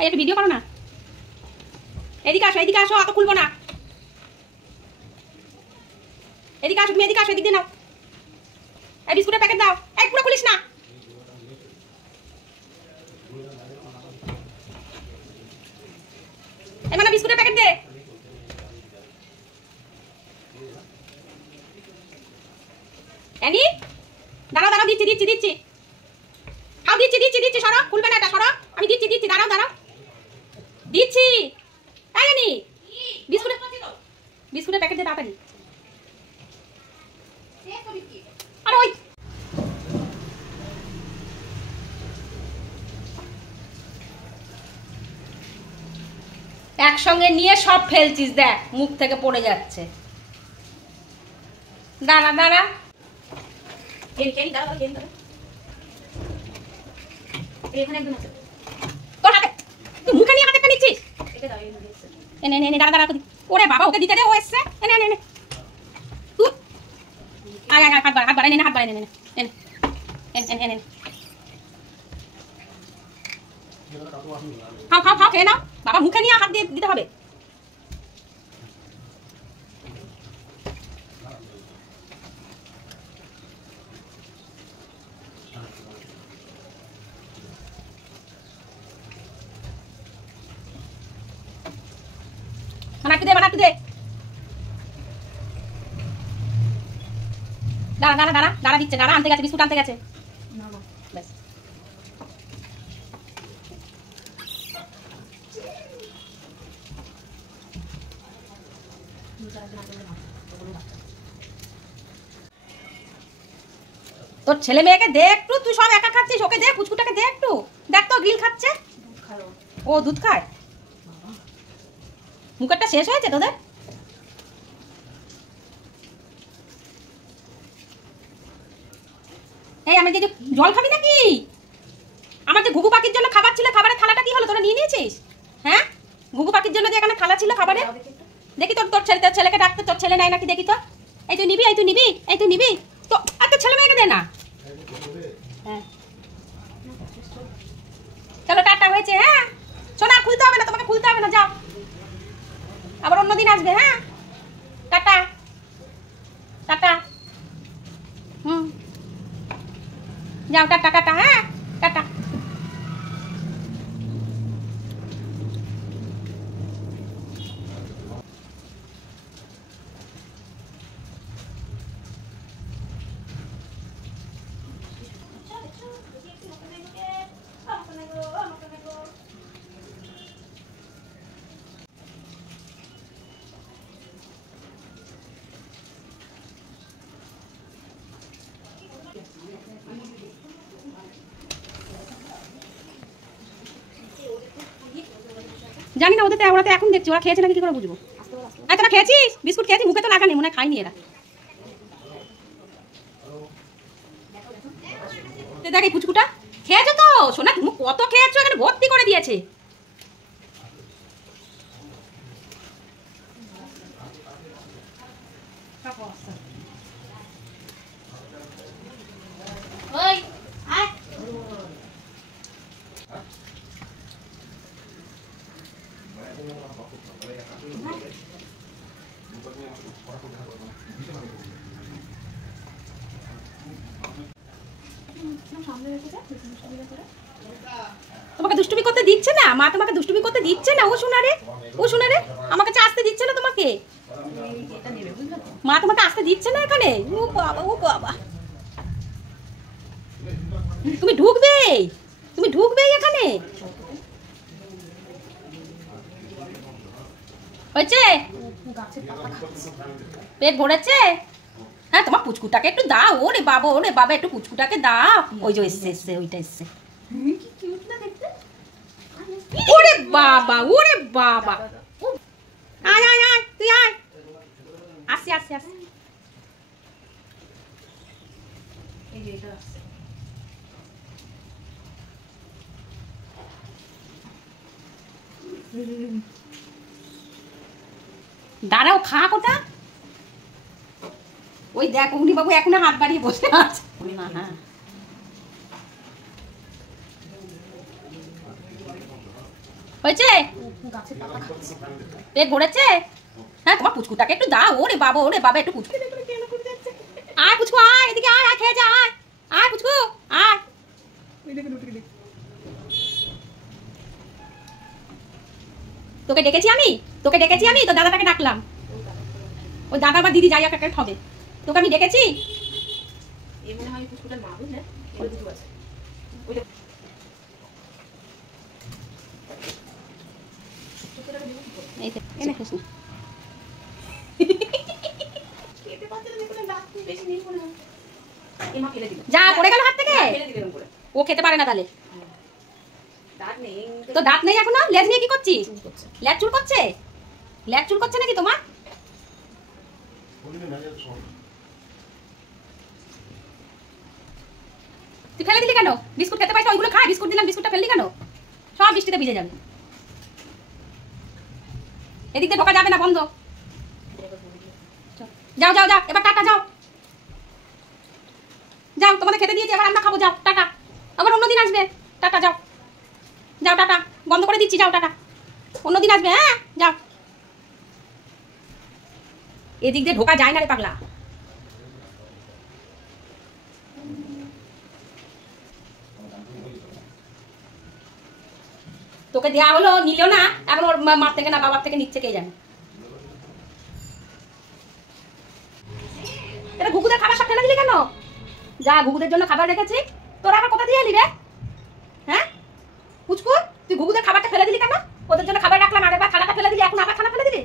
এই একটু ভিডিও করো না। এদিকে আসো, অত খুলবো না। এদিকে আসো, তুমি এদিকে আসো, এদিক দিয়ে নাও। এই বিস্কুটের প্যাকেট দাও। এই পুরো খুলিস না। এই মানে বিস্কুটের প্যাকেট দে। এনি দাঁড়াও, দিচ্ছি। খাও, দিচ্ছি, সরো, খুলবে না এটা, সরো। আমি দিচ্ছি, দাঁড়াও। দিচ্ছি। তাই এনি বিস্কুটের প্যাকেট দে তাড়াতাড়ি। আরে ওই একসঙ্গে নিয়ে সব ফেলছিস, দেখ মুখ থেকে পড়ে যাচ্ছে। দাঁড়া তোর হাতে, তুই মুখে নিয়ে হাতে নিচ্ছিস। এনে দাঁড়া। ওরে বাবা, ওকে দিতে দে, ও এসছে। এনে তুই আয় হাত বাড়াই নে। খাও, খেয়ে নাও। বাবা মুখে নিয়ে হাত দিয়ে দিতে হবে। একটু দে। দাঁড়া দিচ্ছে, আনতে গেছে, বিস্কুট আনতে গেছে। তোর ছেলে মেয়েকে দে একটু, তুই সব একা খাচ্ছিস, ওকে দে, পুচকুটাকে দে একটু। দেখ তো গ্রিল খাচ্ছে। ও দুধ খায়। মুখেরটা শেষ হয়েছে তোদের? এই আমি যে জল খাবি নাকি? আমার যে ঘুঘু পাখির জন্য খাবার ছিল, খাবারের থালাটা কি হলো? তোরা নিয়ে নিয়েছিস? হ্যাঁ, ঘুঘু পাখির জন্য যে এখানে থালা ছিল খাবারে, দেখি তোর ছেলেকে ডাকতে, তোর ছেলে নাই নাকি দেখি তো। এই তুই নিবি তো। আর তোর ছেলে মেয়েকে দে না। হ্যাঁ চলো, টাটা হয়েছে। হ্যাঁ শোনা, খুলতে হবে না, তোমাকে খুলতে হবে না, যাও, আবার অন্যদিন আসবে। হ্যাঁ টাটা। যাও, টাটা। হ্যাঁ টাটা। জানি না, ওরা তো এখন দেখছি, ওরা খেয়েছে নাকি কি করে বুঝবো। আচ্ছা তোরা খেয়েছিস? বিস্কুট খেয়েছিস? মুখে তো লাগানি, মনে হয় খাইনি এরা। দেখ এই পুচকুটা খেয়েছো তো? শোনা, তুমি কত খেয়েছো? এখানে ভর্তি করে দিয়েছে। ওই আয়। তোমাকে দুষ্টুমি করতে দিচ্ছে না মা, তোমাকে দুষ্টুমি করতে দিচ্ছে না। ও শোনা রে, আমাকে আসতে দিচ্ছে না তোমাকে। মা তোমাকে আসতে দিচ্ছে না এখানে। ও বাবা, তুমি ঢুকবে এখানে। হয়েছে? পেট ভরেছে? হ্যাঁ, তোমার পুচকুটাকে একটু দাও। ওরে বাবা, একটু পুচকুটাকে দাও। ওই যে এসছে, ওইটা এসছে। ওরে বাবা, আয় তুই আয়। আসি। দাঁড়াও, খা কোটা। ওই দেখ অগ্নি বাবু এখনো হাত বাড়িয়ে বসে আছে। হ্যাঁ হয়েছে? পেট ভরেছে? হ্যাঁ, তোমার পুচকুটাকে একটু দাও। ওরে বাবা একটু পুচকু। আয় পুচকু আয়, এদিকে আয়, আয় খেয়ে যা, আয় আয় পুচকু আয়। তোকে ডেকেছি আমি, তো দাদাটাকে ডাকলাম। ওই দাদা বা দিদি যাই একটা হবে, তোকে আমি ডেকেছি। যা পড়ে গেল হাত থেকে। ও খেতে পারে না তাহলে? তো দাঁত নেই এখনো? লেজ নিয়ে কি করছিস? লেজ চুল করছে? লেজ চুল করছে নাকি তোমার? তুই ফেলে দিলি কেন? বিস্কুট খেতে পাইছো, ওইগুলো খায়। বিস্কুট দিলাম, বিস্কুটটা ফেললি কেন? সব বৃষ্টিতে ভিজে যাবে। এদিক দিয়ে ঢোকা যাবে না, বন্ধ। যাও যাও যাও, এবার টাটা যাও। যাও, তোমাদের খেতে দিয়েছি, এবার আমরা খাবো। যাও টাটা, আবার অন্যদিন আসবে। টাটা যাও, যাও টাটা, বন্ধ করে দিচ্ছি। যাও টাটা, অন্যদিন আসবে। হ্যাঁ যাও। এদিক দিয়ে ঢোকা যায় না রে পাগলা। তোকে দেয়া হলো, নিল না। এখন ওর মার থেকে না বাবার থেকে নিচ্ছে কে জানে। এটা ঘুঘুদের খাবার সব ফেলে দিলি কেন? যা, ঘুঘুদের জন্য খাবার রেখেছি। তোরা আবার কোথা দিয়ে এলি রে? হ্যাঁ পুচকু, তুই ঘুঘুদের খাবারটা ফেলে দিলি কেন? ওদের জন্য খাবার রাখলাম, আগেরবার খানাটা ফেলে দিলি, এখন আবার খানা ফেলে দিলি।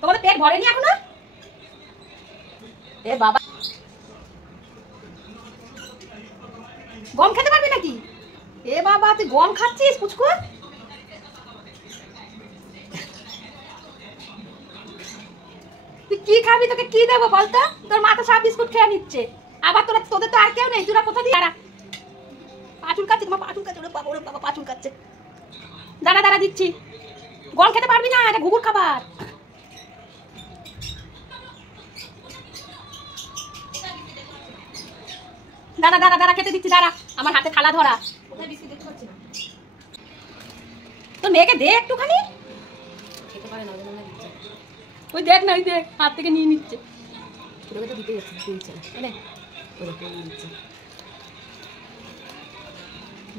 তোমাদের পেট ভরেনি এখনো? এ বাবা, গম খেতে পারবি নাকি? এ বাবা, তুই গম খাচ্ছিস পুচকু? তুই কি খাবি? তোকে কি দেবো বলতো? তোর মা তো সব বিস্কুট খেয়ে নিচ্ছে। আবার তোদের তো আর কেউ নেই, তোরা কোথা দিয়ে? পাচুল কাচ্ছে, তোমার পাচুল কাচ্ছে। ওরে বাবা পাচুল কাচ্ছে। দাঁড়া দাঁড়া দিচ্ছি। গম খেতে পারবি না, এটা ঘুঘুর খাবার। দাঁড়া দাঁড়া দাঁড়া, খেতে দিচ্ছি। দাঁড়া, আমার হাতে থালা ধরা। তোর মেয়েকে দে একটুখানি। খেতে পারে না, ওই দেখ না, ওই দেখ হাত থেকে নিয়ে নিচ্ছে।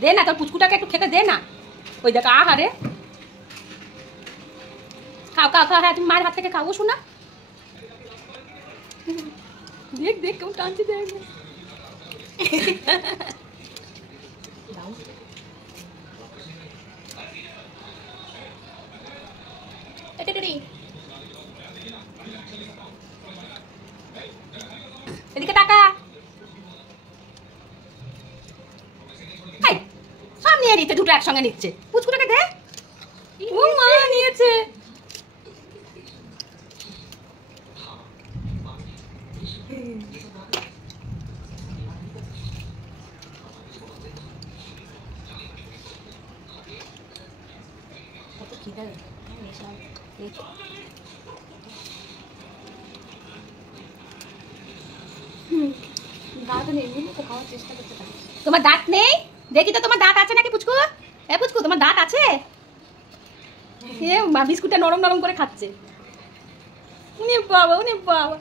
দে না, তোর পুচকুটাকে একটু খেতে দে না। ওই দেখ, আহারে খাও খাও খাও। হ্যাঁ, তুমি মায়ের হাত থেকে খাও। ও শোনা, দেখ দেখ কেমন টানছে, দেখ। এদিকে টাকা সব নিয়ে নিচ্ছে, দুটো একসঙ্গে নিচ্ছে। পুচকুটাকে দে। ও মা নিয়েছে। তোমার দাঁত নেই? দেখি তো তোমার দাঁত আছে নাকি পুচকু। এ পুচকু, তোমার দাঁত আছে? এ মা, বিস্কুটটা নরম নরম করে খাচ্ছে। উনি বাবা, উনি বাবা।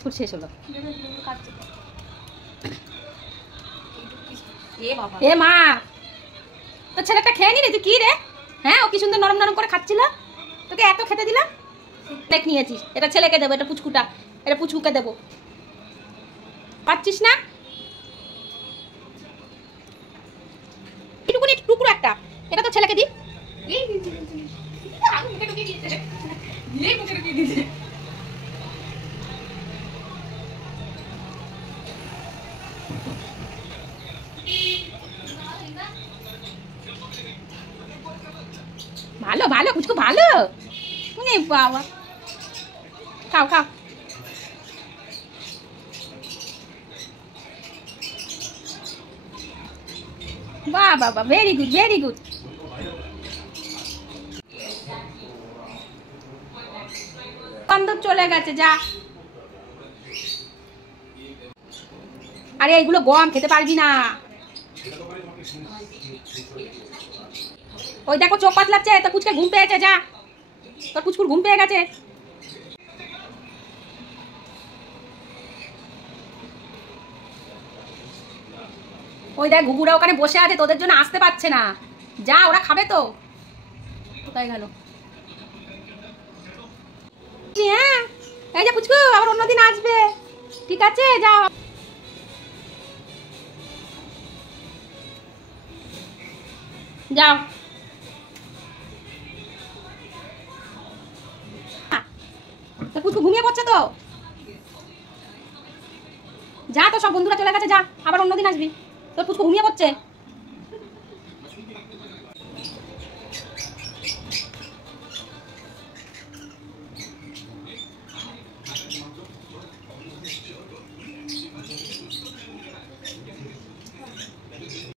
ফুট শেষ হলো। এ মা, তো ছেলেটা খেয়ে নিলি তুই? কি রে? হ্যাঁ, ও কি সুন্দর নরম নরম করে খাচ্ছিল, তোকে এত খেতে দিলাম। দেখ নিয়েছিস। এটা ছেলেকে দেবো, এটা পুচকুটা, এটা পুচকুকে দেবো। পাচ্ছিস না? টুকুনি টুকরো একটা, এটা তো ছেলেকে দি। ভালো ভালো পুচকু, ভালো। বাবা, খাও খাও। বাহ বাবা, ভেরি গুড ভেরি গুড। বান্ধব চলে গেছে, যা। আরে এইগুলো গম খেতে পারবি না, ওই দেখো চোখ পাতলাচ্ছে, তোর পুচকে ঘুম পেয়েছে, যা, তোর পুচকুর ঘুম পেয়ে গেছে। ওই দেখ ঘুঘুরা ওখানে বসে আছে, তোদের জন্য আসতে পারছে না, যা, ওরা খাবে তো। কোথায় গেল? হ্যাঁ, এই যে পুচকু আবার অন্যদিন আসবে, ঠিক আছে, যাও। যাও, তোর পুচকু ঘুমিয়ে পড়ছে তো, যা, তো সব বন্ধুরা চলে গেছে, যা, আবার অন্যদিন আসবি, তোর পুচকু ঘুমিয়ে পড়ছে।